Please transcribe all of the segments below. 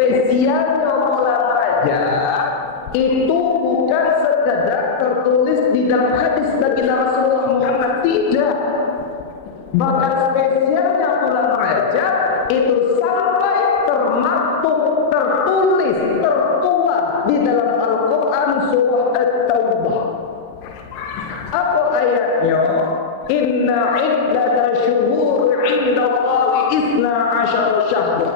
spesialnya bulan Rajab itu bukan sekedar tertulis di dalam hadis baginda Rasulullah Muhammad, tidak. Bahkan spesialnya bulan Rajab itu sampai termaktub, tertulis, tertuang di dalam Al-Quran surah At-Taubah. Apa ayatnya? Inna iddata syuhur indallahi isna asyara syahra.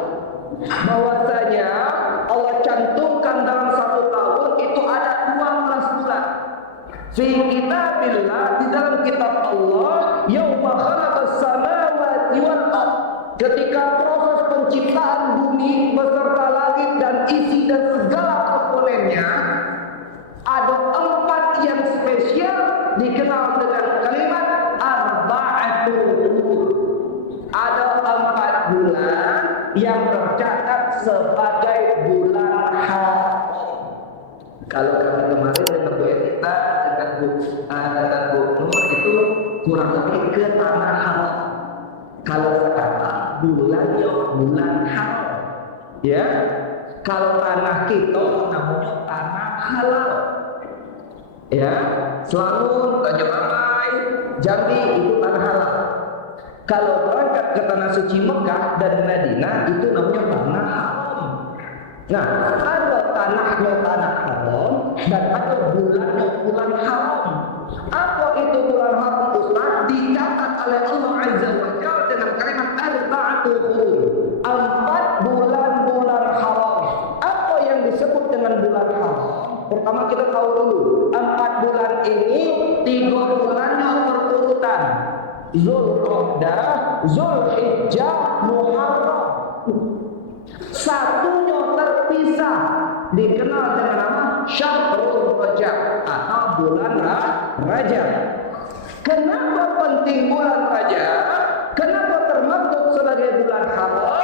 Bahwasanya Allah cantumkan dalam satu tahun itu ada 12 bulan. Fi kitabillah, di dalam kitab Allah, yauma khalaqas samawati wal ardh, ketika proses penciptaan bumi beserta langit dan isi dan segala komponennya, ada 4 yang spesial dikenal dengan kalimat arba'atul qurun. Ada 4 bulan yang tercatat sebagai bulan haram. Kalau kami kemarin dengan Bu Edita dengan Bu Nur itu kurang lebih ke tanah haram. Kalau sekarang bulannya bulan haram, ya. Kalau tanah kita namanya tanah halal, ya. Selalu Tanjung Ramai, Jambi itu tanah halal. Kalau berangkat ke tanah suci Mekah dan Madinah itu namanya tanah haram. Nah, ada tanahnya tanah haram dan ada bulannya bulan haram. Apa itu bulan haram, Ustaz? Dicatat oleh Allah Azza wa Jalla dengan kalimat arba'atul qurun. 4 bulan-bulan haram. Apa yang disebut dengan bulan haram? Pertama kita tahu dulu, 4 bulan ini 3 bulannya berurutan. Zulqa'dah, Zulhijjah, Muharram. Satunya terpisah dikenal dengan nama Syahrul Rajab atau bulan Rajab. Kenapa penting bulan Rajab? Kenapa termaktub sebagai bulan haram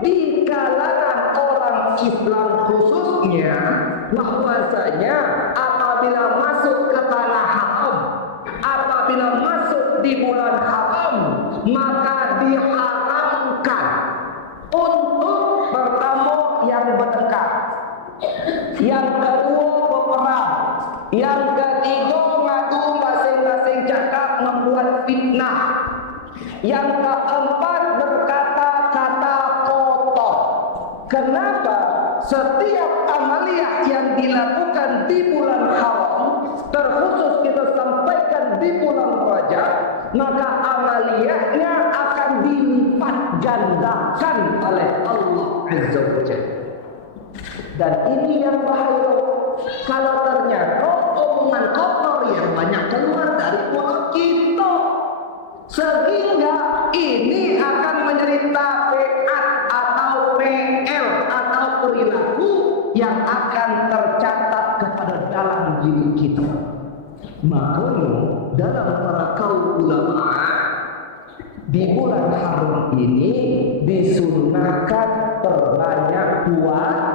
di kalangan orang Islam khususnya? Bahwasanya apabila masuk ke tanah haram, apabila masuk di bulan haram, maka diharamkan untuk bertamu yang bertengkar, yang kedua berperang, yang ketiga ngadu masing-masing cakap membuat fitnah, yang keempat berkata-kata kotor. Kenapa? Setiap amaliyah yang dilakukan di bulan haram, terkhusus kita sampaikan di bulan Rajab, maka amaliyahnya akan dilipat gandakan oleh Allah Azza wa Jalla. Dan ini yang bahaya. Kalau ternyata omongan kotor yang banyak keluar dari mulut kita, sehingga ini akan menjadi tabiat atau PL atau perilaku yang akan tercatat kepada dalam diri kita. Makanya dalam para kaum ulama di bulan haram ini disunahkan perbanyak puasa.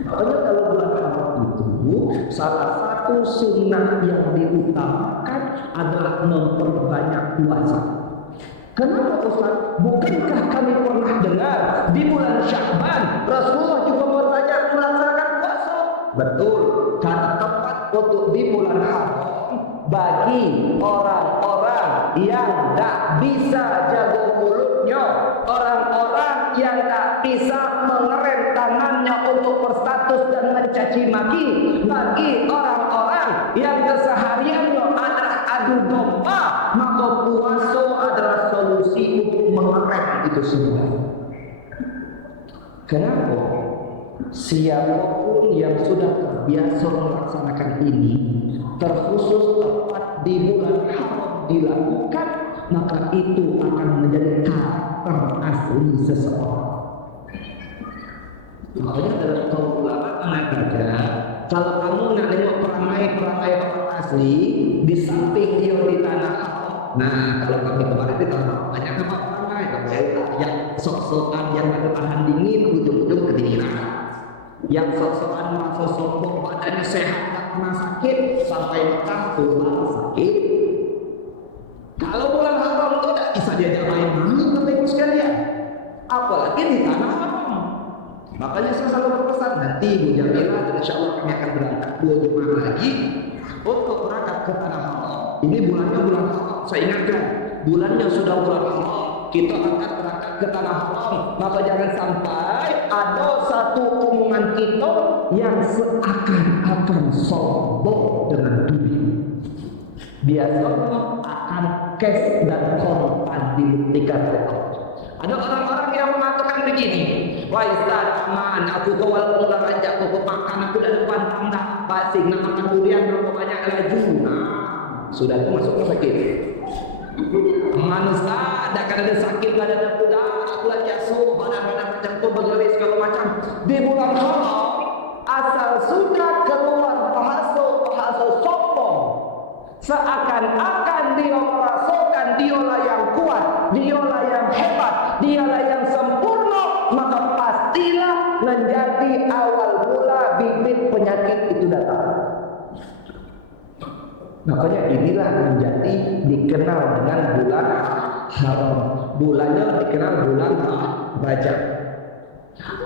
Makanya kalau bulan haram itu salah satu sunnah yang diutamakan adalah memperbanyak puasa. Kenapa Ustaz? Bukankah kami pernah dengar di bulan Sya'ban Rasulullah juga berbanyak melaksanakan puasa? Betul, karena tepat untuk di bulan haram bagi orang-orang yang tak bisa jaga mulutnya, orang-orang yang tak bisa mengerem tangannya untuk berstatus dan mencaci maki, bagi orang-orang yang kesehariannya adalah adu domba, maka puasa adalah solusi untuk mengerem itu semua. Kenapa? Siapapun yang sudah terbiasa melaksanakan ini, terkhusus tepat di bulan haram dilakukan, maka itu akan menjadi karakter asli seseorang. Makanya dalam kaum ulama mengatakan, kalau kamu nak tengok perangai-perangai orang asli di samping dia di tanah haram. Nah, kalau kami kemarin di tanah haram banyak apa perangai, yang sok-sokan yang tahan dingin, ujung-ujung kedinginan. Yang sok-sokan merasa sombong, badannya sehat, tak pernah sakit, sampai Mekah tulang sakit. Kalau bulan haram itu tidak bisa diajak main-main, Bapak Ibu sekalian. Apalagi di tanah haram. Makanya saya selalu berpesan, nanti Bu Jamila dan insya Allah kami akan berangkat 2 Jumat lagi untuk berangkat ke tanah haram. Ini bulannya bulan haram. Saya ingatkan, bulannya sudah bulan haram. Kita akan berangkat ke tanah haram. Maka jangan sampai ada satu omongan kita yang seakan-akan sombong dengan dunia. Biasanya akan cash dan korban dibuktikan oleh Allah. Ada orang-orang yang mengatakan begini, wah Ustaz, aman, aku kawal pulang aja, aku makan, aku dah depan tanda, pasing, nak makan durian berapa banyak laju. Nah, sudah itu masuk ke sakit. Manusia, dah kan ada sakit badan aku dah, aku lagi asuh, badan-badan macam tu, bergelis segala macam. Di bulan haram, asal sudah keluar bahasa sombong, seakan-akan dia merasakan dialah yang kuat, dialah yang hebat, dialah yang sempurna, maka pastilah menjadi awal mula bibit penyakit itu datang. Makanya inilah menjadi dikenal dengan bulan haram. Bulannya dikenal bulan Rajab.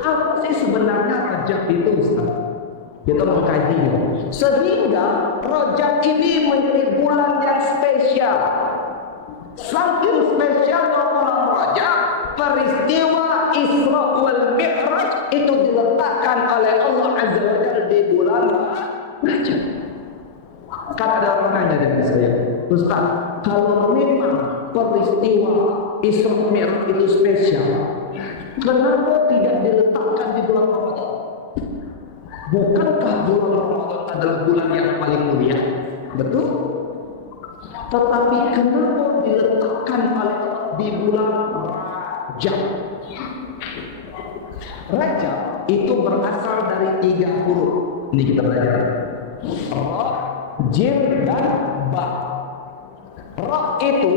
Apa sih sebenarnya Rajab itu, Ustaz? Kita mengkajinya. Sehingga Rajab ini menjadi bulan yang spesial. Saking spesialnya bulan Rajab, peristiwa Isra wal Mi'raj itu diletakkan oleh Allah Azza wa Jalla di bulan Rajab. Kan ada orang nanya dari saya, Ustaz, kalau memang peristiwa Isra Mi'raj itu spesial, kenapa tidak diletakkan di bulan Ramadan? Bukankah bulan Ramadan adalah bulan yang paling mulia? Betul. Tetapi kenapa diletakkan oleh di bulan Rajab? Rajab itu berasal dari 3 huruf. Ini kita belajar. Ra, Jim dan Ba. Ra itu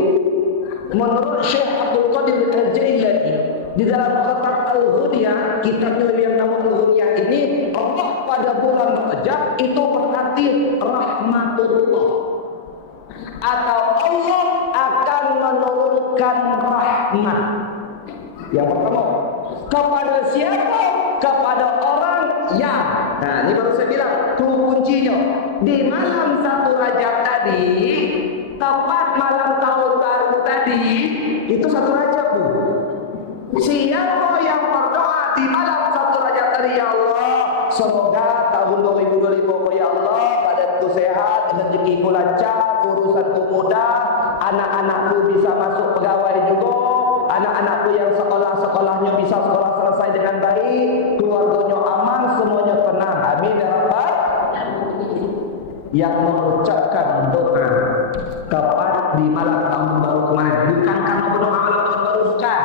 menurut Syekh Abdul Qadir Al-Jailani di dalam kitab Al-Ghunyah, kitab yang nama Al-Ghunyah ini, Allah pada bulan Rajab itu berarti rahmatullah, atau Allah akan menurunkan rahmat. Yang pertama, kepada siapa? Kepada orang yang, nah ini baru saya bilang kuncinya, di malam 1 Rajab tadi, tepat malam tahun baru tadi, itu 1 Rajab, Bu. Siapa yang berdoa di malam 1 Rajab tadi, ya Allah, semoga tahun 2025 ya Allah, badanku sehat, rezekiku lancar, urusanku mudah, anak-anakku bisa masuk pegawai juga, anak-anakku yang sekolahnya bisa sekolah selesai dengan baik, keluarganya aman, semuanya tenang. Amin ya Rabbal. Yang mengucapkan doa tepat di malam tahun baru kemarin, bukan karena berdoa malam tahun baru, bukan.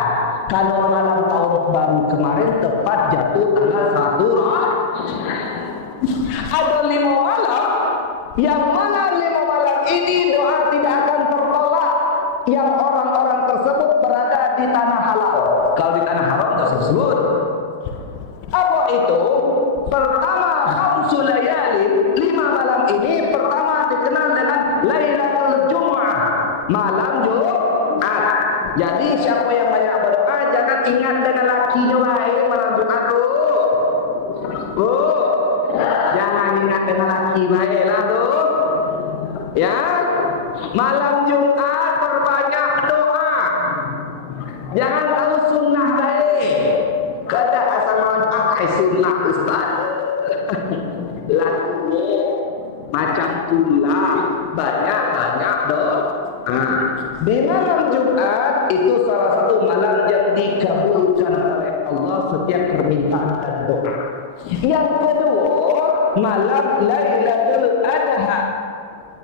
Kalau malam tahun baru kemarin tepat jatuh tanggal 1 Rajab. Ada 5 malam, yang mana 5 malam ini doa tidak akan tertolak, yang orang-orang tersebut berada di tanah halal. Kalau di tanah haram tidak sebut. Apa itu? Pertama, khamsul layalin, 5 malam ini pertama dikenal dengan Lailatul Jum'ah, malam Jumat. Jadi siapa yang banyak berdoa jangan ingat dengan lakinya wae malam Jumat tuh. Bu, jangan ingat dengan laki wae lah tuh. Ya, malam Jumat perbanyak doa. Jangan tahu sunnah baik. Kada asal pakai sunnah Ustaz. Laku macam pula banyak doa. Di malam Jumat itu salah satu malam yang dikabulkan oleh Allah setiap permintaan dan doa. Yang kedua, malam Lailatul Adha,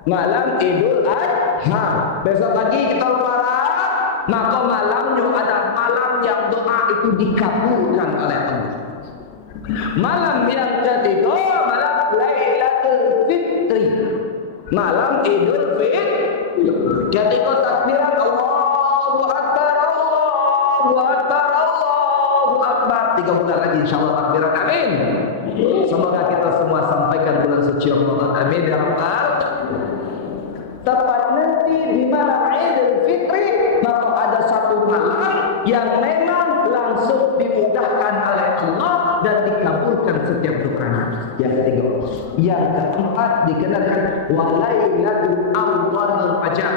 malam Idul Adha. Besok pagi kita lebaran, maka malamnya ada malam yang doa itu dikabulkan oleh Allah. Malam yang ketiga, malam Lailatul Fitri, malam Idul Fitri. Ketika takbiran Allahu Akbar, Allahu Akbar, Allahu Akbar, 3 bulan lagi insyaallah takbiran. Amin. Semoga kita semua sampaikan bulan suci Ramadan. Amin ya Rabbal. Tepat nanti di malam Idul Fitri, maka ada satu malam yang memang langsung dimudahkan oleh Allah dan dikenalkan walailatul awwalil Rajab,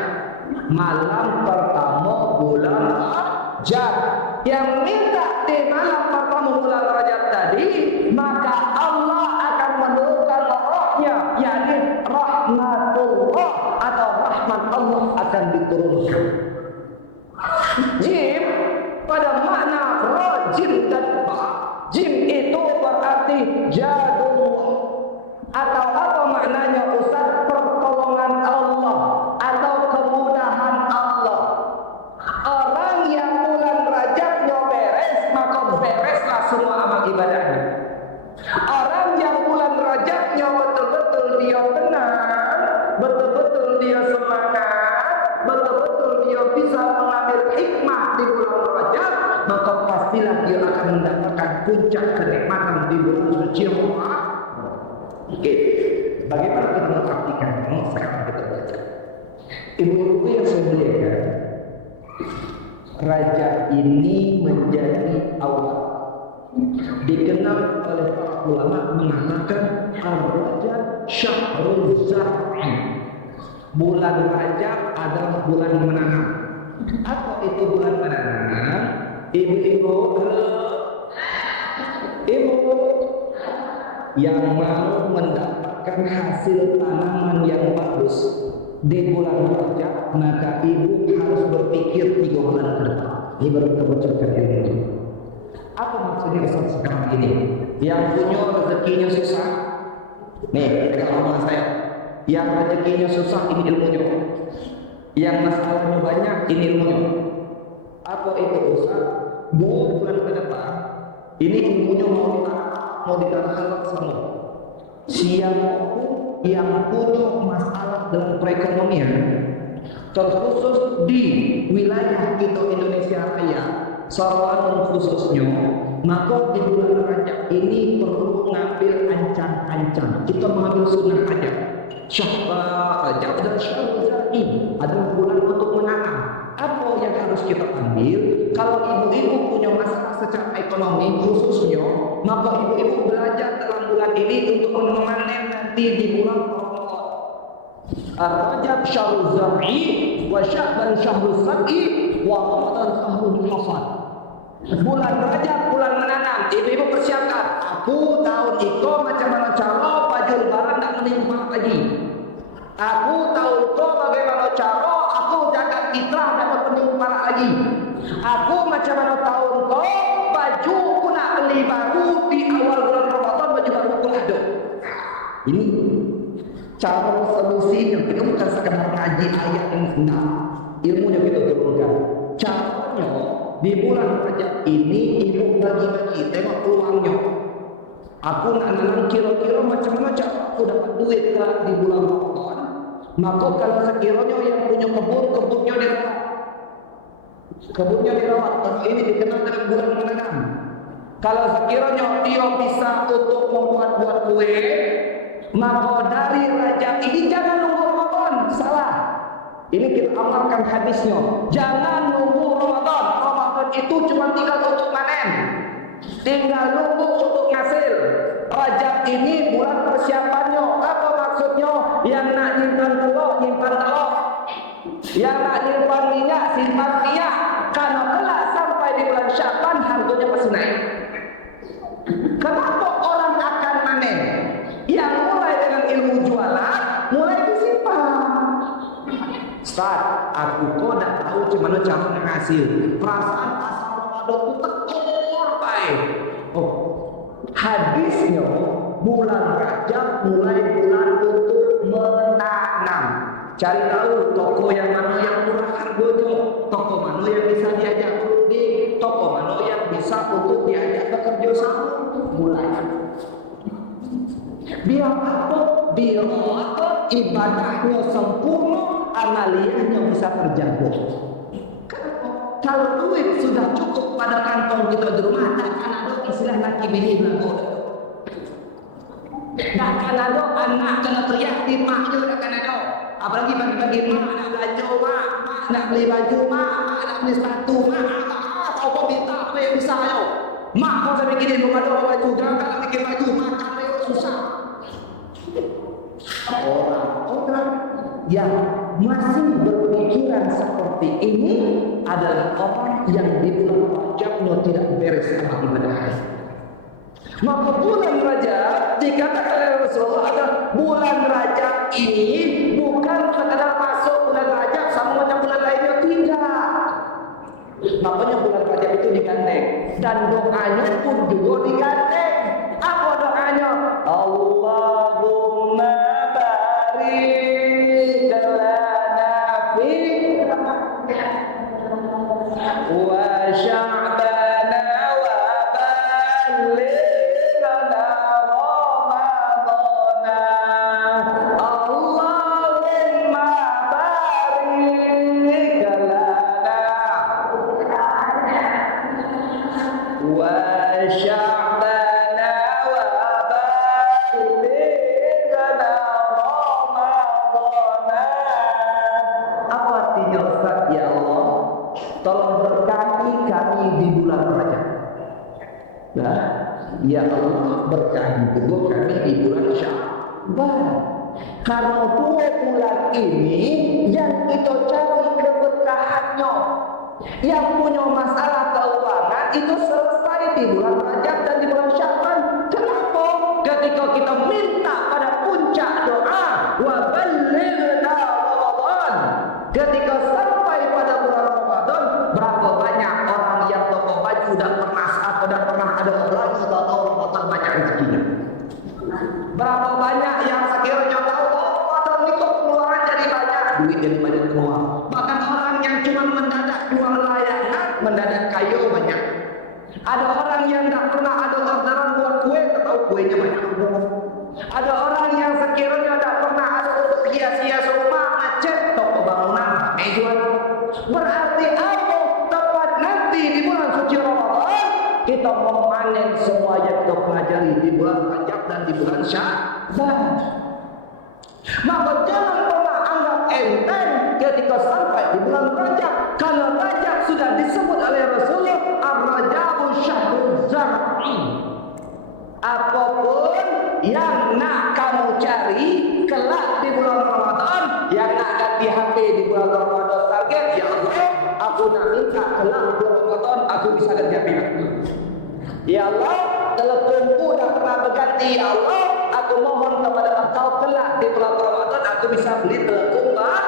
malam pertama bulan Rajab. Yang minta di malam pertama bulan Rajab tadi, maka Allah akan menurunkan rohnya, yakni rahmatullah atau rahmat Allah akan diturunkan. Jim pada makna rajim dan ba. Jim itu berarti jadullah. Atau apa maknanya Ustaz? Pertolongan Allah atau kemudahan Allah. Orang yang bulan Rajabnya beres, maka bereslah semua amal ibadahnya. Orang yang bulan Rajabnya betul-betul dia tenang, betul-betul dia semangat, betul-betul dia bisa mengambil hikmah di bulan Rajab, maka pastilah dia akan mendapatkan puncak kenikmatan di bulan suci Ramadan. Oke, bagaimana kita mengartikan? Sekarang kita baca. Ibu-ibu yang saya muliakan, Rajab ini menjadi awal. Dikenal oleh para ulama mengatakan Ar-Rajab Syahrul Zar'i. Bulan Rajab adalah bulan menanam. Apa itu bulan menanam? Ibu-ibu yang mau mendapatkan hasil tanaman yang bagus di bulan Rajab, maka ibu harus berpikir 3 bulan ke depan. Ini baru kita bocorkan ilmu. Apa maksudnya Ustaz sekarang ini? Yang punya rezekinya susah, nih pegang omongan saya. Yang rezekinya susah, ini ilmunya. Yang masalahnya banyak, ini ilmunya. Apa itu Ustaz? 2 bulan ke depan, ini ilmunya mau ditanamkan langsung. Siapapun yang punya masalah dalam perekonomian, terkhusus di wilayah kita Indonesia Raya, Sarawak khususnya, maka di bulan Rajab ini perlu mengambil ancang-ancang. Kita mengambil sunnah Rajab. Rajab dan Syahrul Zar'i adalah bulan untuk menanam. Apa yang harus kita ambil? Kalau ibu-ibu punya masalah secara ekonomi khususnya, maka ibu-ibu belajar dalam bulan ini untuk memanen nanti di bulan Ramadan. Rajab Syahrul Zar'i, wa Sya'ban Syahrul Sab'i, wa Ramadan Syahrul Hasad. Bulan Rajab bulan menanam. Ibu-ibu persiapkan. Aku tahun itu macam mana cara baju lebaran tak menimbang lagi. Aku tahun itu bagaimana cara aku zakat fitrah dapat menimbang lagi. Aku macam mana tahun itu baju aku nak beli baru di awal bulan Ramadan, baju baru aku ada. Ini cara solusinya. Kita bukan sekedar ngaji ayat yang senang. Ilmunya kita turunkan. Caranya di bulan Rajab ini ibu bagi-bagi, tengok peluangnya. Aku nak nanam kira-kira macam-macam aku dapat duit lah di bulan Ramadan. Maka kalau sekiranya yang punya kebunnya dirawat. Kebunnya dirawat, karena ini dikenal dengan bulan menanam. Kalau sekiranya dia bisa untuk membuat kue, maka dari Rajab ini jangan nunggu Ramadan. Salah. Ini kita amalkan hadisnya. Jangan nunggu Ramadan. Ramadan itu cuma tinggal untuk panen. Tinggal nunggu untuk hasil. Rajab ini bulan persiapannya. Apa maksudnya? Yang nak nyimpan telur, nyimpan telur. Yang nak nyimpan minyak, simpan minyak. Karena kelak sampai di bulan Sya'ban harganya pasti naik. Kenapa orang akan panen? Yang mulai dengan ilmu jualan, mulai disimpan. Ustaz, aku kok tak tahu gimana cara menghasil. Perasaan asal Ramadan itu tekor baik. Oh, hadisnya bulan Rajab mulai bulan untuk menanam. Cari tahu toko yang mana yang murah harganya, toko mana yang bisa diajak berunding, toko mana yang bisa untuk diajak bekerja sama. Mulai. Biar apa? Biar apa? Ibadahnya sempurna, amaliyahnya bisa terjaga. Kalau duit sudah cukup pada kantong kita di rumah, takkan ada istilah laki bini belakang. Takkan ada anak kena teriak di maknya, takkan ada. Apalagi bagi-bagi mak nak belanja, mak nak beli baju, mak nak beli sepatu, mak tahu kau minta apa yang bisa yo. Mak kau sampai gini belum ada baju, jangan kalau bikin baju, makan ayo susah. yang masih berpikiran seperti ini adalah orang yang di bulan Rajabnya tidak beres sama ibadah haji. Maka bulan Rajab dikatakan oleh Rasulullah adalah bulan Rajab ini bukan sekadar masuk bulan Rajab sama macam bulan lainnya, tidak. Makanya bulan Rajab itu digandeng dan doanya pun juga digandeng. Apa doanya? Allahumma barik lana fi wa sya'bana wa ballighna ramadana. Allahumma barik lana wa sya'bana wa ballighna ramadana. Apa artinya Ustaz? Ya Allah, tolong berkahi kami di bulan Rajab. Nah, ya Allah, berkahi juga kami di bulan Sya'ban. Karena dua bulan ini yang kita cari keberkahannya. Yang punya masalah keuangan itu selesai di bulan Rajab dan di bulan Sya'ban. Kenapa? Ketika kita minta pada puncak doa, wa ballighna Ramadan. Ketika sampai pada bulan Ramadan, berapa banyak orang yang toko baju tidak pernah ada orang yang tahu Ramadan banyak rezekinya. Berapa banyak yang sekiranya tahu Ramadan ini kok pengeluaran jadi banyak, duit jadi banyak keluar. Bahkan orang yang cuma mendadak jual layangan, mendadak kayu banyak. Ada orang yang tidak pernah ada orderan buat kue, tahu kuenya banyak. Ada orang yang sekiranya tidak pernah ada untuk hias-hias rumah, ngecat toko bangunan ramai jual. Berarti apa? Tepat nanti di bulan suci Ramadan kita memanen semua yang kita pelajari di bulan Rajab dan di bulan Sya'ban. Maka jangan pernah anggap enteng ketika sampai di bulan Rajab, karena Rajab sudah disebut oleh Rasulullah ar-Rajabu syahrul zar'i. Apapun yang nak kamu cari kelak di bulan Ramadan, yang nak ganti HP di bulan Ramadan, target ya Allah, aku nak minta kelak di bulan Ramadan aku bisa ganti HP. Ya Allah, teleponku dah pernah berganti. Ya Allah, aku mohon kepada Engkau kelak di bulan Ramadan aku bisa beli telepon baru.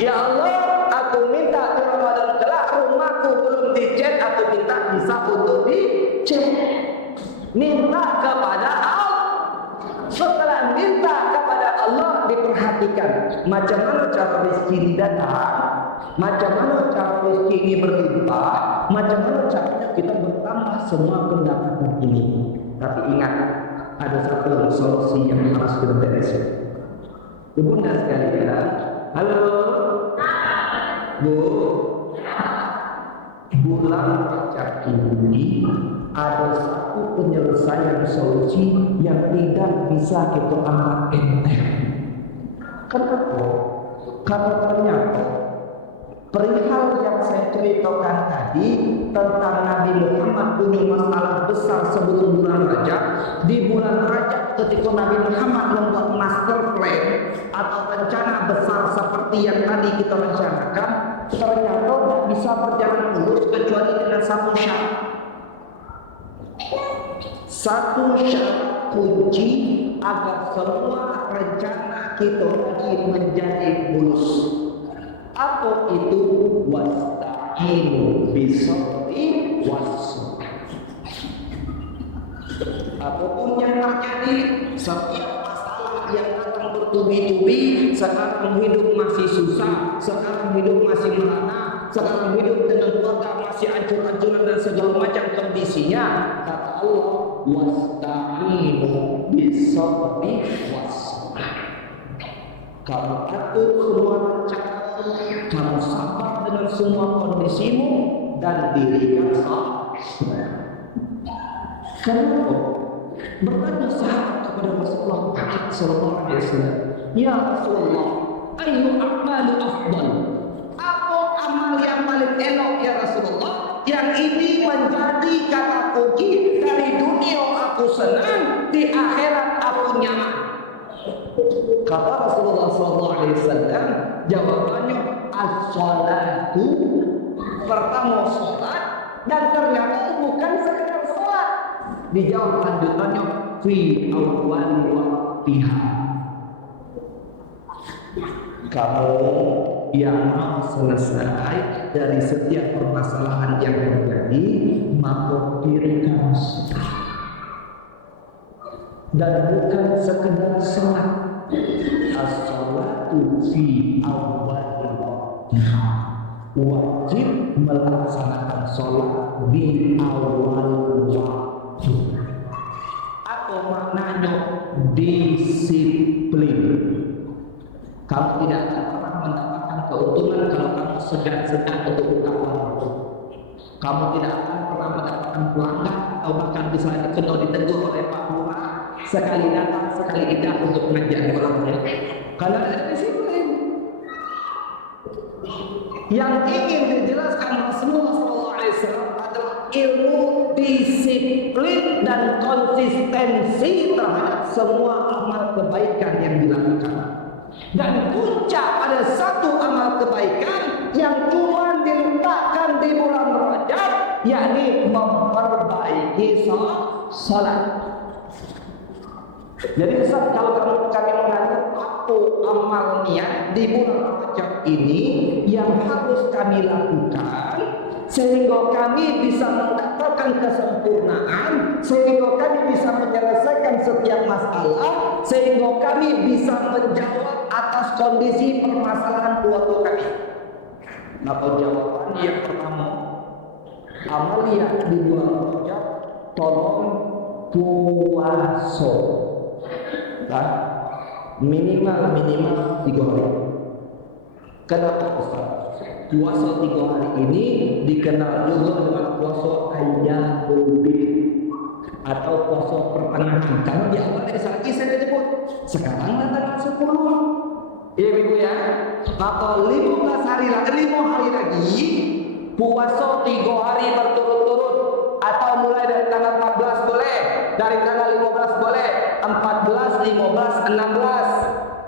Ya Allah, aku minta di Ramadan kelak rumahku belum dicat, aku minta bisa untuk dicat. Minta kepada Allah. Setelah minta kepada Allah, diperhatikan macam mana cara rezeki datang, macam mana cara rezeki ini berlimpah, macam mana caranya kita bertambah semua pendapatan ini. Tapi ingat, ada satu solusi yang harus kita bereskan. Bunda sekalian, halo Bu, bulan Rajab ini ada satu penyelesaian solusi yang tidak bisa kita anggap enteng. Kenapa? Karena ternyata perihal yang saya ceritakan tadi tentang Nabi Muhammad punya masalah besar sebelum bulan Rajab. Di bulan Rajab ketika Nabi Muhammad membuat master plan atau rencana besar seperti yang tadi kita rencanakan, ternyata tidak bisa berjalan mulus kecuali dengan satu syarat. Satu syarat kunci agar semua rencana kita lagi menjadi mulus. Apa itu? Wasta'inu bisabri was-sabr. Apapun yang terjadi, setiap masalah yang datang bertubi-tubi, sekarang hidup masih susah, sekarang hidup masih merana, sekarang hidup dengan keluarga masih hancur-hancuran dan segala macam kondisinya, kata Allah, wasta'inu bisabri was-sabr. Kamu atur semua rencana, kamu sabar dengan semua kondisimu dan dirikan sabar. Kenapa? Bertanya sahabat kepada Rasulullah Muhammad SAW, ya Rasulullah, ayu a'malu afdal? Apa amal yang paling elok ya Rasulullah? Yang ini menjadi kata kunci dari dunia aku senang, di akhirat aku nyaman. Kata Rasulullah SAW, jawabannya as-salatu, pertama sholat, dan ternyata bukan sekedar sholat. Dijawab lanjutannya fi awal waktiha. Kamu yang mau selesai dari setiap permasalahan yang terjadi, maka dirikan sholat, dan bukan sekedar sholat. As-salatu fi awal waktiha, wajib melaksanakan sholat di awal waktu. Atau maknanya disiplin. Kamu tidak akan pernah mendapatkan keuntungan kalau kamu segan-segan untuk buka waktu. Kamu tidak akan pernah mendapatkan pelanggan atau bahkan bisa dikenal ditegur oleh Pak Lurah sekali datang sekali tidak untuk mengajar di orangnya. Karena ada disiplin. Yang ingin dijelaskan Rasulullah SAW adalah ilmu disiplin dan konsistensi terhadap semua amal kebaikan yang dilakukan. Dan puncak pada satu amal kebaikan yang cuma diletakkan di bulan Rajab, yakni memperbaiki salat. Jadi Ustaz, kalau kami mengatakan apa amal niat di bulan Rajab ini yang harus kami lakukan sehingga kami bisa mendapatkan kesempurnaan, sehingga kami bisa menyelesaikan setiap masalah, sehingga kami bisa menjawab atas kondisi permasalahan keluarga kami. Maka jawaban yang pertama, amalia di bulan Rajab, tolong puasa. Nah, minimal 3 hari. Kenapa Ustaz? Puasa 3 hari ini dikenal juga dengan puasa Ayyamul Bid atau puasa pertengahan. Karena di awal dari saat Isya disebut, sekarang tanggal 10. Iya Ibu ya. Maka 15 hari lagi, 5 hari lagi puasa 3 hari berturut-turut, atau mulai dari tanggal 14 boleh, dari tanggal 15 boleh, 14, 15, 16.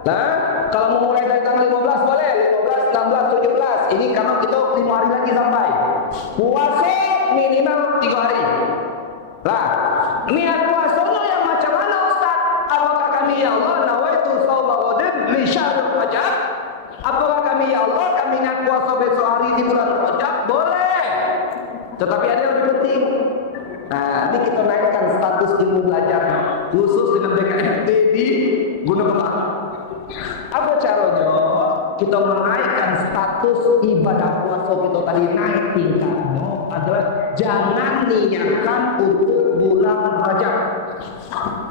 Nah, kalau mau mulai dari tanggal 15 boleh, 15, 16, 17. Ini karena kita 5 hari lagi sampai. Puasa minimal 3 hari. Lah, niat puasanya yang macam mana Ustaz? Apakah kami ya Allah nawaitu shauma ghadin li syahril Rajab? Apakah kami ya Allah kami niat puasa besok hari di bulan Rajab? Boleh. Tetapi ada yang lebih penting. Nah, nanti kita naikkan status ilmu belajar khusus dengan BKFT di Gunung Kemang. Apa caranya? Kita menaikkan status ibadah puasa kita tadi naik tingkatnya adalah jangan niatkan untuk bulan Rajab,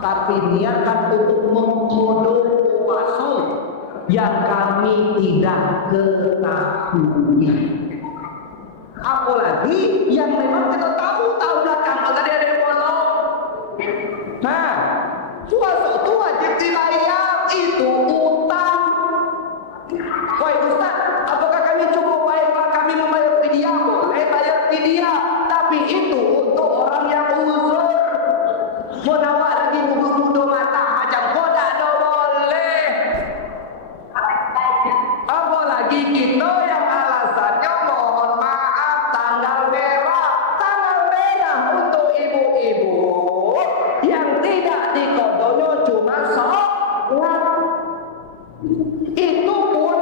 tapi niatkan untuk mengkodok puasa yang kami tidak ketahui. Apalagi yang memang kita tahu belakang tadi ada yang puasa. Nah, puasa itu wajib dibayar, itu utang. Woi Ustaz, apakah kami cukup baiklah kami membayar fidyah? Boleh bayar fidyah, tapi itu untuk orang yang uzur. Mau nawak lagi budu-budu mata macam koda do boleh. Apalagi kita yang alasannya mohon maaf tanggal merah untuk ibu-ibu yang tidak dikodonya cuma sholat. Itu pun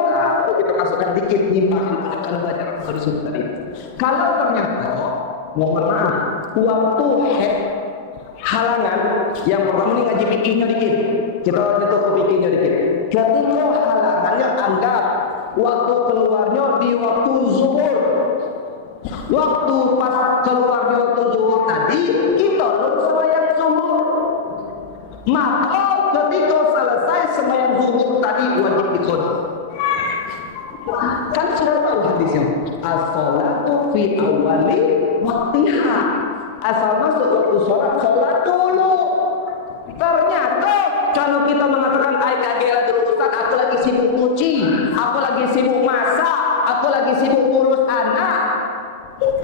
kita masukkan dikit nyimpangan kalau belajar disuruh tadi. Kalau ternyata mohon maaf waktu halangan yang pertama ini ngaji pikirnya dikit, kita tutup pikirnya dikit. Ketika halangannya anggap waktu keluarnya di waktu zuhur, waktu pas keluarnya waktu zuhur tadi kita belum sembahyang zuhur, maka ketika selesai sembahyang zuhur tadi wajib diqodha. Kan sudah tahu hadisnya, as-sholatu fi awali waktiha. Asal masuk waktu sholat dulu. Ternyata kalau kita mengatakan kayak dulu Ustaz, aku lagi sibuk cuci, aku lagi sibuk masak, aku lagi sibuk ngurus anak.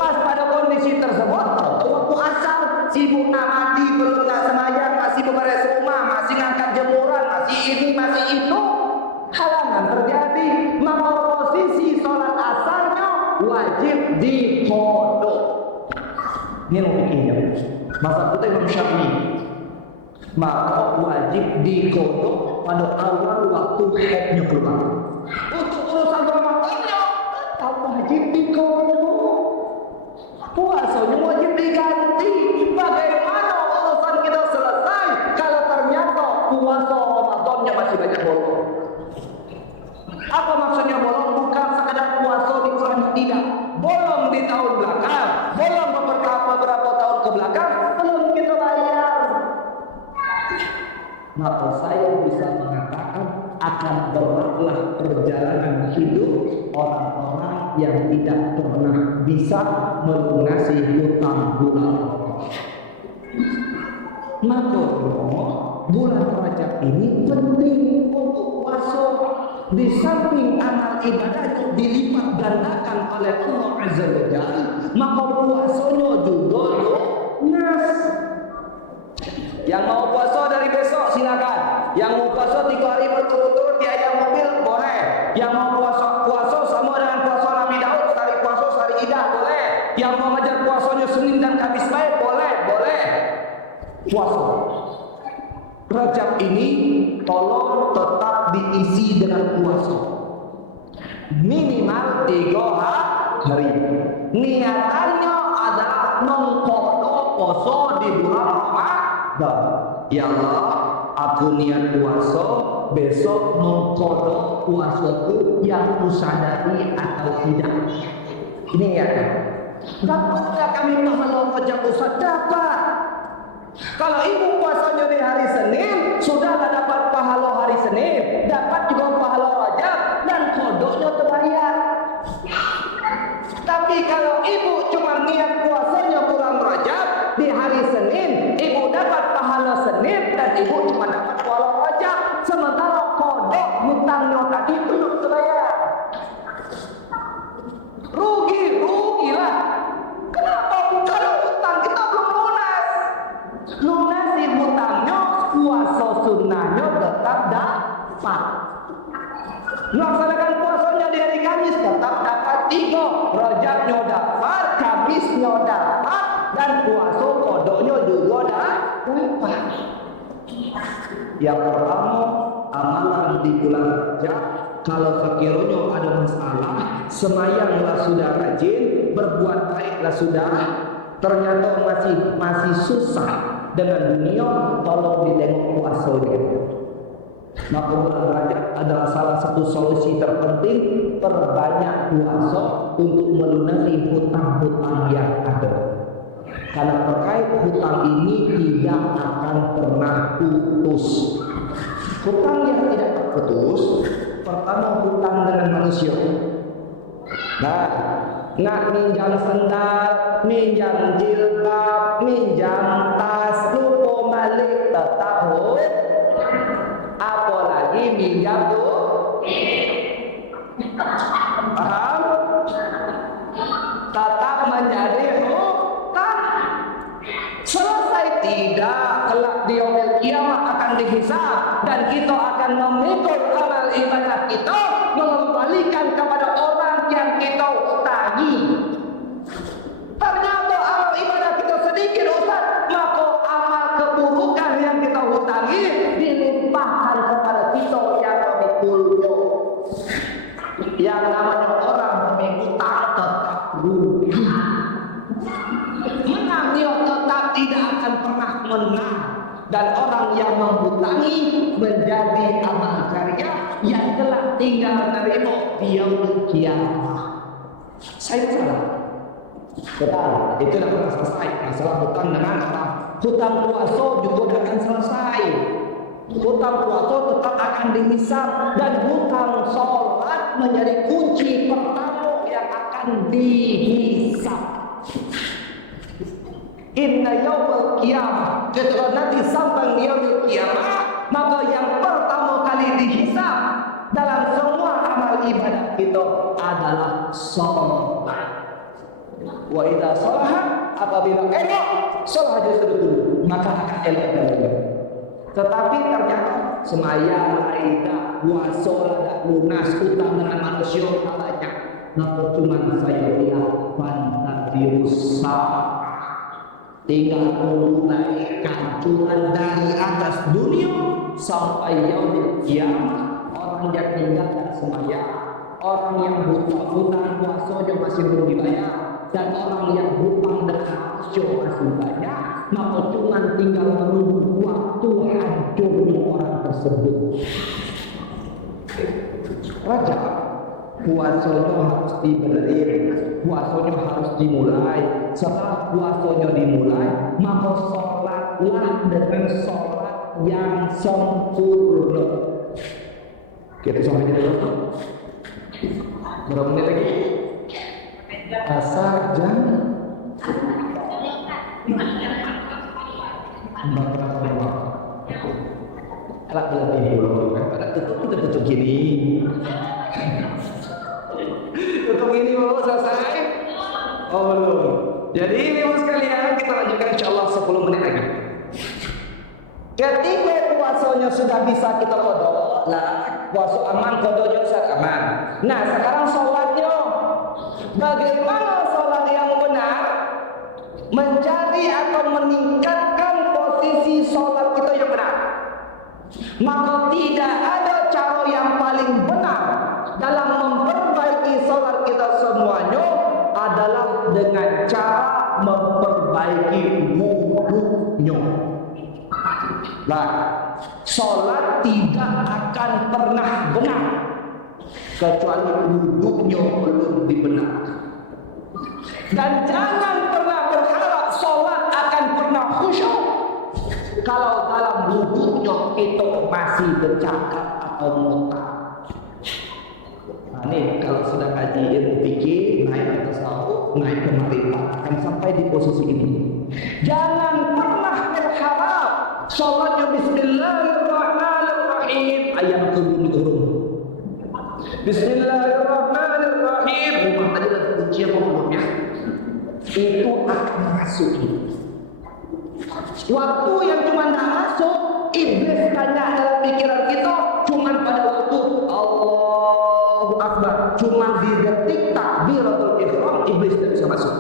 Pas pada kondisi tersebut, contoh waktu asar, sibuk mati, belum nggak sembahyang, masih beberes rumah, masih ngangkat jemuran, masih ini, masih itu. maka posisi sholat asarnya wajib dikodok. Ini mau bikinnya masa kita Imam Syafi'i, maka wajib dikodok pada awal waktu haidnya keluar. Untuk urusan Ramadannya tetap wajib dikodok, puasanya wajib diganti. Bagaimana urusan kita selesai kalau ternyata puasa Ramadannya masih banyak bolong? Apa maksudnya bolong? Bukan sekadar puasa dikurangi, tidak. Bolong di tahun belakang, bolong beberapa tahun ke belakang, belum kita bayar. Maka saya bisa mengatakan akan beratlah perjalanan hidup orang-orang yang tidak pernah bisa melunasi hutang bulan. Maka bulan Rajab ini penting untuk puasa. Di samping amal ibadahnya dilipat gandakan oleh Allah Azza wa Jalla, maka puasanya juga lunas. Yang mau puasa dari besok silakan. Yang mau puasa 3 hari berturut-turut di ayam mobil boleh. Yang mau puasa sama dengan puasa Nabi Daud, hari puasa hari Idah boleh. Yang mau mengajar puasanya Senin dan Kamis baik boleh. Puasa Rajab ini tolong tetap diisi dengan puasa minimal 3 hari. Niatannya adalah mengkodok puasa di bulan Ramadan. Ya Allah, aku niat puasa, besok mengkodok puasaku yang kusadari atau tidak. Ini ya. Dapatkah kami pahala Rajab Ustaz? Dapat. Kalau ibu puasanya di hari Senin, sudahlah dapat pahala hari Senin, dapat juga pahala Rajab, dan kodoknya terbayar. Tapi kalau ibu cuma niat puasanya bulan Rajab di hari Senin, ibu dapat pahala Senin dan ibu cuma dapat pahala Rajab, sementara kodok hutangnya tadi belum terbayar. Rugilah. Kenapa? Kalau hutang kita belum lunas. Lunasi hutangnya, puasa sunnahnya tetap dapat. Melaksanakan puasanya di hari Kamis tetap dapat 3, Rajabnya dapat, Kamisnya dapat, dan puasa kodoknya juga dapat. Yang pertama, amalan di bulan Rajab, kalau sekiranya ada masalah, semayanglah sudah rajin, berbuat baiklah sudah, ternyata masih susah dengan dunia, tolong ditengok puasanya. Maka bulan Rajab adalah salah satu solusi terpenting, perbanyak puasa untuk melunasi hutang-hutang yang ada. Karena terkait hutang ini tidak akan pernah putus. Hutang yang tidak terputus, pertama hutang dengan manusia. Nah, nak minjam sendal, minjam jilbab, minjam tas, lupa balik tetap hutang. Apalagi minjam tuh, paham? Tetap menjadi hutang. Selesai tidak, kelak di yaumil kiamat akan dihisab dan kita akan memikul amal ibadah kita, mengembalikan kepada orang yang kita utangi. Ternyata amal ibadah kita sedikit Ustaz, maka amal keburukan yang kita hutangi dilimpahkan kepada kita yang memikulnya. Yang namanya orang memikutang tetap rugi. Menangnya tetap tidak akan pernah menang. Dan orang yang menghutangi menjadi amal karya yang telah tinggal menerima di yaumil kiamat. Saya salah. Betul, itu tidak pernah selesai. Masalah hutang dengan orang. Hutang puasa juga tidak akan selesai. Hutang puasa tetap akan dihisab, dan hutang sholat menjadi kunci pertama yang akan dihisab. Inna yaumil qiyamah, ketika nanti sampai yaumil qiyamah, maka yang pertama kali dihisab dalam semua amal ibadah kita adalah sholat. Wa idza sholaha, apabila elok sholat justru dulu, maka akan elok lagi. Tetapi ternyata semaya laida puasa ada lunas utang dengan manusia kalanya. Namun cuma saya lihat fantasius tinggal mulai kancuran dari atas dunia sampai yaumil kiamat. Orang yang tinggalkan semaya, orang yang hutang puasanya masih belum dibayar, dan orang yang hutang dengan manusia masih banyak, maka cuma tinggal menunggu waktu hancurnya orang tersebut. Raja, puasanya harus dibenerin, puasanya harus dimulai. Setelah puasanya dimulai, maka sholatlah dengan sholat yang sempurna. Kita sampai di dalam. Berapa menit lagi? Asar jam 14.00. Alat lebih dulu kan? Pada tutup gini. Tutup gini mau selesai? Oh belum. Jadi ibu sekalian kita lanjutkan insyaallah 10 menit lagi. Ketika puasanya sudah bisa kita kodok, nah puasa aman, kodonya sudah aman. Nah sekarang sholatnya, bagaimana sholat yang benar mencari atau meningkatkan posisi sholat kita yang benar? Maka tidak ada cara yang paling benar dalam memperbaiki sholat kita semuanya adalah dengan cara memperbaiki wudunya. Nah, sholat tidak akan pernah benar kecuali wudunya belum dibenarkan. Dan jangan pernah berharap sholat akan pernah khusyuk kalau dalam wudunya itu masih bercakap atau muntah. Nah, ini kalau sudah kaji ilmu fikih, naik ke tasawuf, naik ke ma'rifat, akan sampai di posisi ini. Jangan pernah berharap sholatnya Bismillahirrahmanirrahim ayam turun. Bismillahirrahmanirrahim. Rumah tadi ada kunci apa belumnya? Itu akan masuk. Waktu yang cuma tidak masuk, iblis tanya dalam pikiran kita cuma pada waktu Allahu Akbar, cuma di detik takbiratul ihram iblis tidak bisa masuk.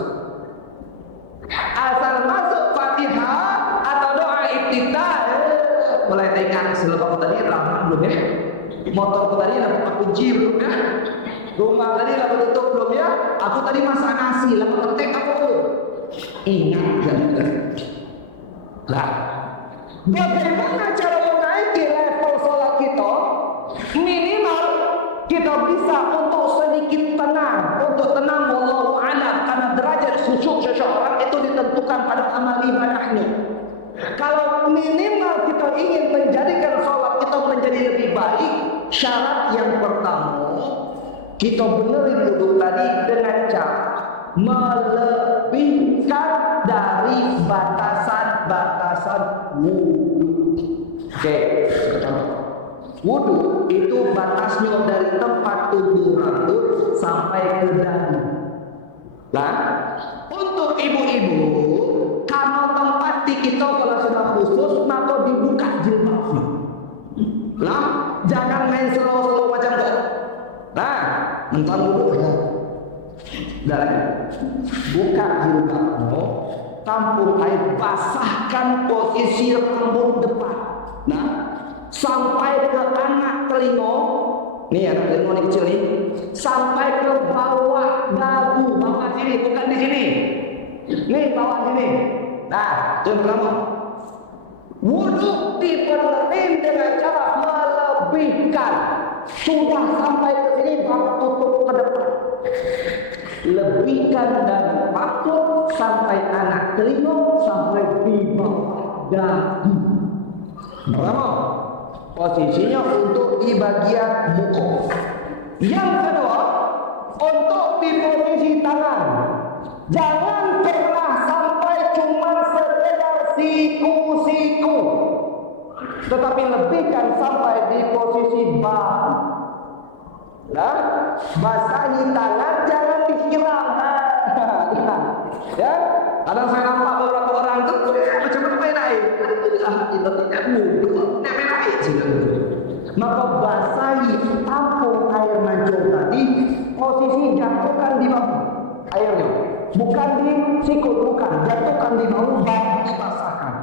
Asal masuk Fatihah atau doa iftitah, mulai tengah selepas tadi ramah belum ya? Motor tadi dapat kunci belum ya? Rumah tadi dapat tutup belum ya? Aku tadi masak nasi, lama ketek apa belum? Ingat jangan. Lah, bagaimana cara menaiki level sholat kita? Minimal kita bisa untuk sedikit tenang, untuk tenang wallahu a'lam, karena derajat khusyuk seseorang itu ditentukan pada amal ibadahnya. Kalau minimal kita ingin menjadikan sholat kita menjadi lebih baik, syarat yang pertama kita benerin wudu tadi dengan cara melebihkan dari batasan-batasan wudu. Oke, contoh. Wudu itu batasnya dari tempat tubuh rambut sampai ke dagu. Nah, untuk ibu-ibu, kalau tempat di kita kalau sudah khusus, maka dibuka jilbabnya. Lah, jangan main slow-slow macam itu. Nah, mentan dulu. Dan buka jilbabmu, tampung air, basahkan posisi rambut depan. Nah, sampai ke anak telinga. Nih anak telinga ini kecil nih. Sampai ke bawah dagu, bawah sini, bukan di sini. Nih bawah sini. Nah, itu pertama. Wudhu dipenuhi dengan cara melebihkan. Sudah sampai ke sini, baru tutup ke depan. Lebihkan dari patut sampai anak telinga, sampai di bawah dagu. Pertama, posisinya untuk di bagian muka. Yang kedua, untuk di posisi tangan. Jangan pernah sampai cuma sekedar siku-siku, tetapi lebihkan sampai di posisi bahu. Nah, basahi tangan, jangan disiram. Ya, kadang saya nampak beberapa orang tuh macam mana main air. Itu tidak mudah. air sudah wudhu. Maka basahi tampung air mancur tadi, posisi jatuhkan di bahu airnya, bukan di sikut, bukan, jatuhkan di bahu, baru dibasahkan.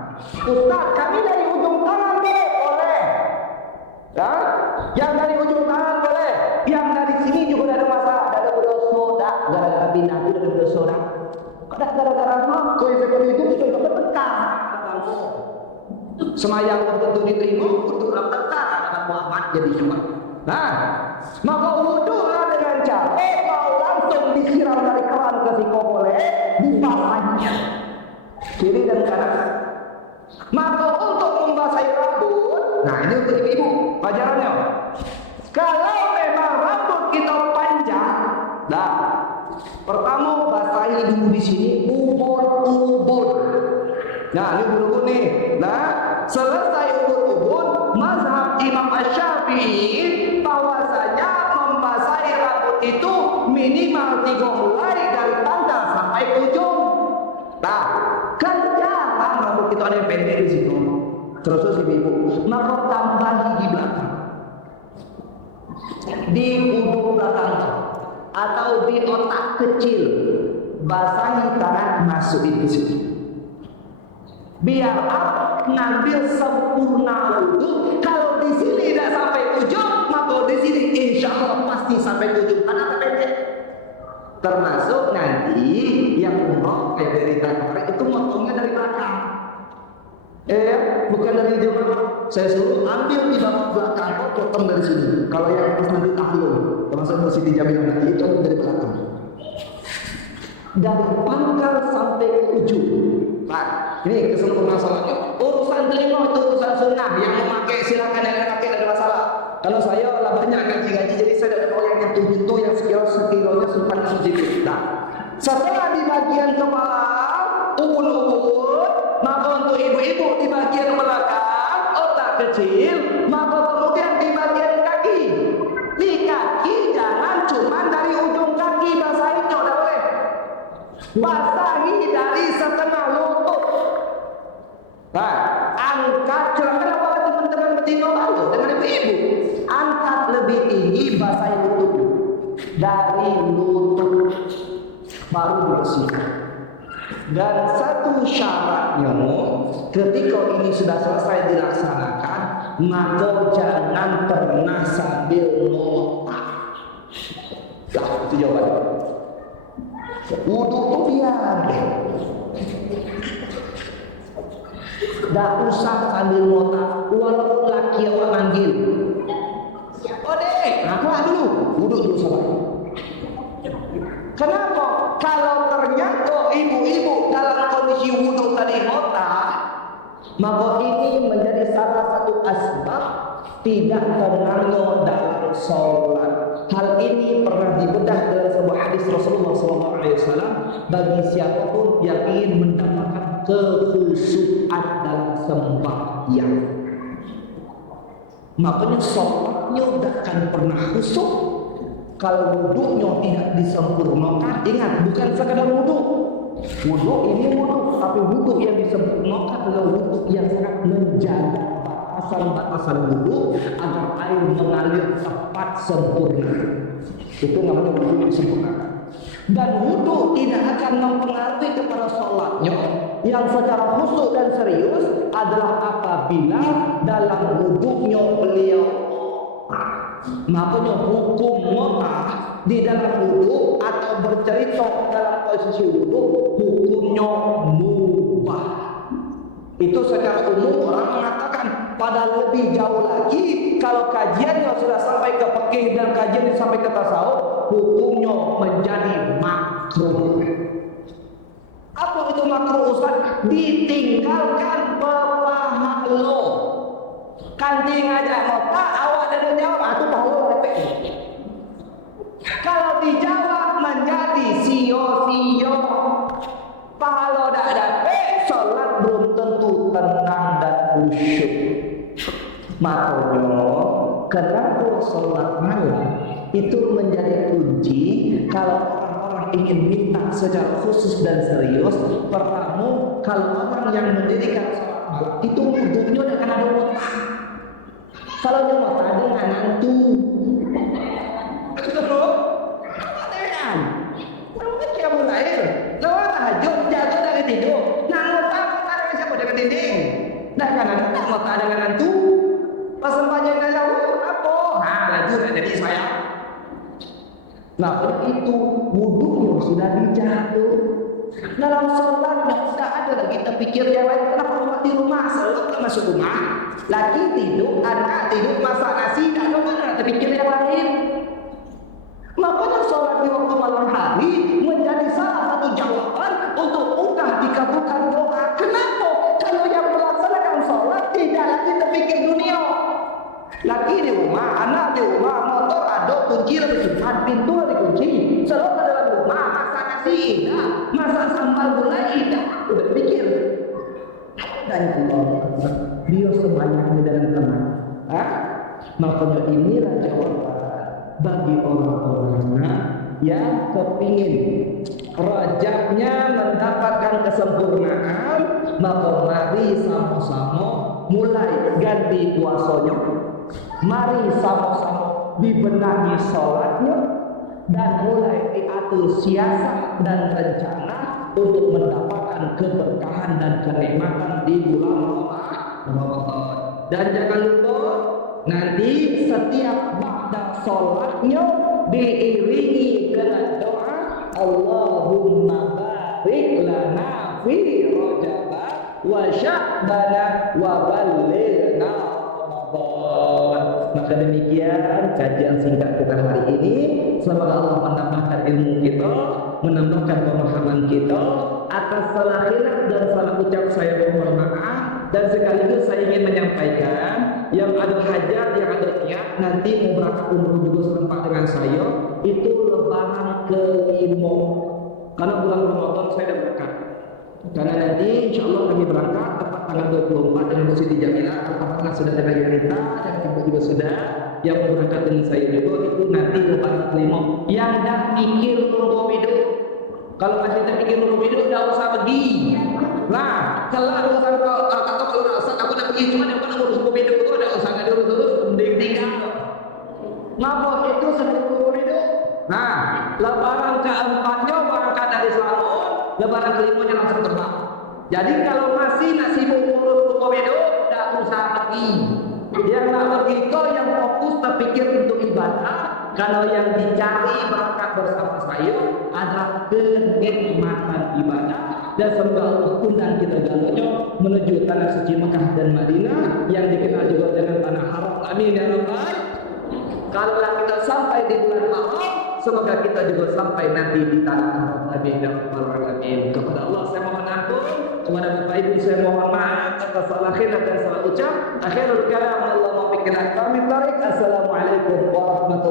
Ustaz, kami dari ujung tangan boleh. Ya? Yang dari ujung tangan boleh, yang dari sini juga ada masalah, ada berdosa, gara-gara pindah itu ada berdosa. Gara-gara apa? Kau yang seperti itu sudah bertekar. Semayang tentu diterima untuk bertekar ada Muhammad jadi cuma. Nah, maka wudhulah dengan cara mau langsung disiram dari keran ke siko boleh, dibasahnya kiri dan kanan. Maka untuk membasahi rambut, nah ini untuk ibu-ibu pelajarannya. Kalau memang rambut kita panjang, nah pertama basahi dulu di sini ubun-ubun. Nah ini ubun-ubun nih. Nah selesai ubun-ubun, mazhab Imam Asy-Syafi'i bahwasanya membasahi rambut itu minimal 3 helai dari tanggal sampai ujung. Nah kan jarang rambut kita ada yang pendek di situ. Terus ibu-ibu, maka tambahi di belakang, di punduk belakang atau di otak kecil, basahi tangan, masukin ke situ. Biar apa? Ngambil sempurna wudhu. Kalau di sini tidak sampai ujung, maka di sini insya Allah pasti sampai ujung. Karena pendek. Termasuk nanti yang umroh kayak dari kemarin itu motongnya dari belakang. Bukan dari ujung. Saya suruh ambil di belakang, potong dari sini. Kalau yang pas nanti tahlul, termasuk di sini jaminan nanti itu dari belakang. Dari pangkal sampai ke ujung. Nah, ini kesempurnaan salatnya. Urusan telinga itu urusan sunnah. Yang memakai silakan, yang memakai ada masalah. Kalau saya lah banyak gaji-gaji, jadi saya dapat orang yang tujuh yang sekilonya simpan di situ. Nah, setelah di bagian kepala, ubun-ubun, maka untuk ibu-ibu di bagian belakang, otak kecil, maka kemudian di bagian kaki. Di kaki jangan cuma dari ujung kaki basahi, tidak boleh. Basahi dari setengah lutut. Nah, angkat, silakan apakah teman-teman betina lalu dengan ibu-ibu, angkat lebih tinggi basahi lutut dari lutut baru bersihkan. Dan satu syaratnya, ketika ini sudah selesai dilaksanakan, maka jangan pernah sambil ngotak. Lah, itu jawabannya. Wudhu itu biar deh. Tidak usah sambil ngotak, walaupun laki awak manggil. Oh deh, aku dulu, wudhu dulu sabar. Kenapa? Kalau ternyata ibu-ibu dalam kondisi wudhu tadi ngotak, maka ini menjadi salah satu asbab tidak tenangnya dalam sholat. Hal ini pernah dibedah dalam sebuah hadis Rasulullah SAW bagi siapapun yang ingin mendapatkan kekhusyuan dalam sembahyang. Makanya sholatnya tidak akan pernah khusyuk kalau wudhunya tidak disempurnakan. Ingat, bukan sekadar wudhu. Wudhu ini wudhu, tapi wudhu yang disempurnakan adalah wudhu yang sangat menjaga batasan-batasan wudhu agar air mengalir tepat sempurna. Itu namanya wudhu yang disempurnakan. Dan wudhu tidak akan mempengaruhi kepada sholatnya. Yang secara khusyuk dan serius adalah apabila dalam wudhunya beliau, makanya hukum ngotak di dalam wudhu atau bercerita dalam posisi wudhu hukumnya mubah. Itu secara umum orang mengatakan. Pada lebih jauh lagi, kalau kajiannya sudah sampai ke fikih dan kajiannya sampai ke tasawuf, hukumnya menjadi makruh. Apa itu makruh, Ustaz? Ditinggalkan pemahalo. Kanting aja ngotak, awak ada jawab, aku tahu repek. Kalau dijawab menjadi sio-sio, pahala tidak dapat, sholat belum tentu tenang dan khusyuk. Makanya kenapa sholat malam itu menjadi kunci kalau orang-orang ingin minta secara khusus dan serius. Pertama, kalau orang yang mendirikan sholat malam itu wudhunya akan ada otak. Kalau yang mau dengan hantu, betul? Dengan, kamu siapa mulai? Lawan tahajud, jatuh dari tidur. Nah, ngotak ada siapa dengan dinding? Nah, kanan tak ngotak dengan hantu. Pas sempatnya nanya, apa? Nah, lagi jadi saya. Nah, itu wudhu yang sudah dijatuh. Dalam sholat tidak ada lagi terpikir yang lain. Kenapa sholat di rumah? Sholat masuk rumah. Lagi tidur, anak tidur, masak nasi. Tidak ada terpikir yang lain. Makanya sholat di waktu malam hari menjadi salah satu jawaban untuk mudah dikabulkan doa. Kenapa? Kalau yang melaksanakan sholat tidak lagi terpikir dunia. Lagi di rumah, anak di rumah, motor ada, kunci lebih cepat, pintu lebih kunci. Selalu ke dalam rumah, masak nasi indah, masak sambal gulai indah. Udah pikir. Dan Allah, dia sebanyak dalam tenang. Makanya inilah jawaban bagi orang-orang yang kepingin Rajabnya mendapatkan kesempurnaan, maka mari sama-sama mulai ganti puasanya. Mari sama-sama dibenahi sholatnya dan mulai diatur siasat dan rencana untuk mendapatkan keberkahan dan kenikmatan di bulan Ramadan. Dan jangan lupa nanti setiap ba'da sholatnya diiringi dengan doa Allahumma barik lana fi Rajab wa Sya'ban wa ballighna Ramadan. Maka demikian kajian singkat kita hari ini. Semoga Allah menambahkan ilmu kita, menambahkan pemahaman kita. Atas salah khilaf dan salah ucap saya mohon maaf. Dan sekaligus saya ingin menyampaikan yang ada hajat, yang ada niat nanti mau berangkat umroh juga setempat dengan saya itu lebaran kelima. Karena bulan Ramadan saya dah berangkat. Karena nanti insya Allah kami berangkat tepat tanggal 24 dengan Bu Siti Jamilah. Apakah sudah ada kita dan ibu juga sudah yang mau berangkat dengan saya juga itu nanti lebaran kelima. Yang dah mikir umroh hidup, kalau masih tak mikir umroh hidup, dah usah pergi. Nah, kalau urusan kata kalau rasa aku nak pergi cuma yang mana urus umroh hidup itu dah usah nggak diurus-urus, mending tinggal. Ngapa itu sebelum umroh hidup? Nah, lebaran keempatnya berangkat dari Selangor, lebaran kelimanya langsung terbang. Jadi kalau masih sibuk ngurus umroh hidup, tak usah pergi. Yang nak pergi itu yang fokus terpikir untuk ibadah. Kalau yang dicari berangkat bersama saya adalah kenikmatan ibadah. Dan semoga Allah undang kita galanya menuju tanah suci Mekah dan Madinah yang dikenal juga dengan tanah haram. Amin ya rabbal. Kalau kita sampai di bulan haram, semoga kita juga sampai nanti di tanah haram. Amin ya rabbal alamin. Kepada Allah saya mohon ampun, kepada Bapak Ibu saya mohon maaf atas salah khilaf dan salah ucap. Akhirul kalam Allah muwaffiqna ila aqwamit thariq. Assalamualaikum warahmatullahi wabarakatuh.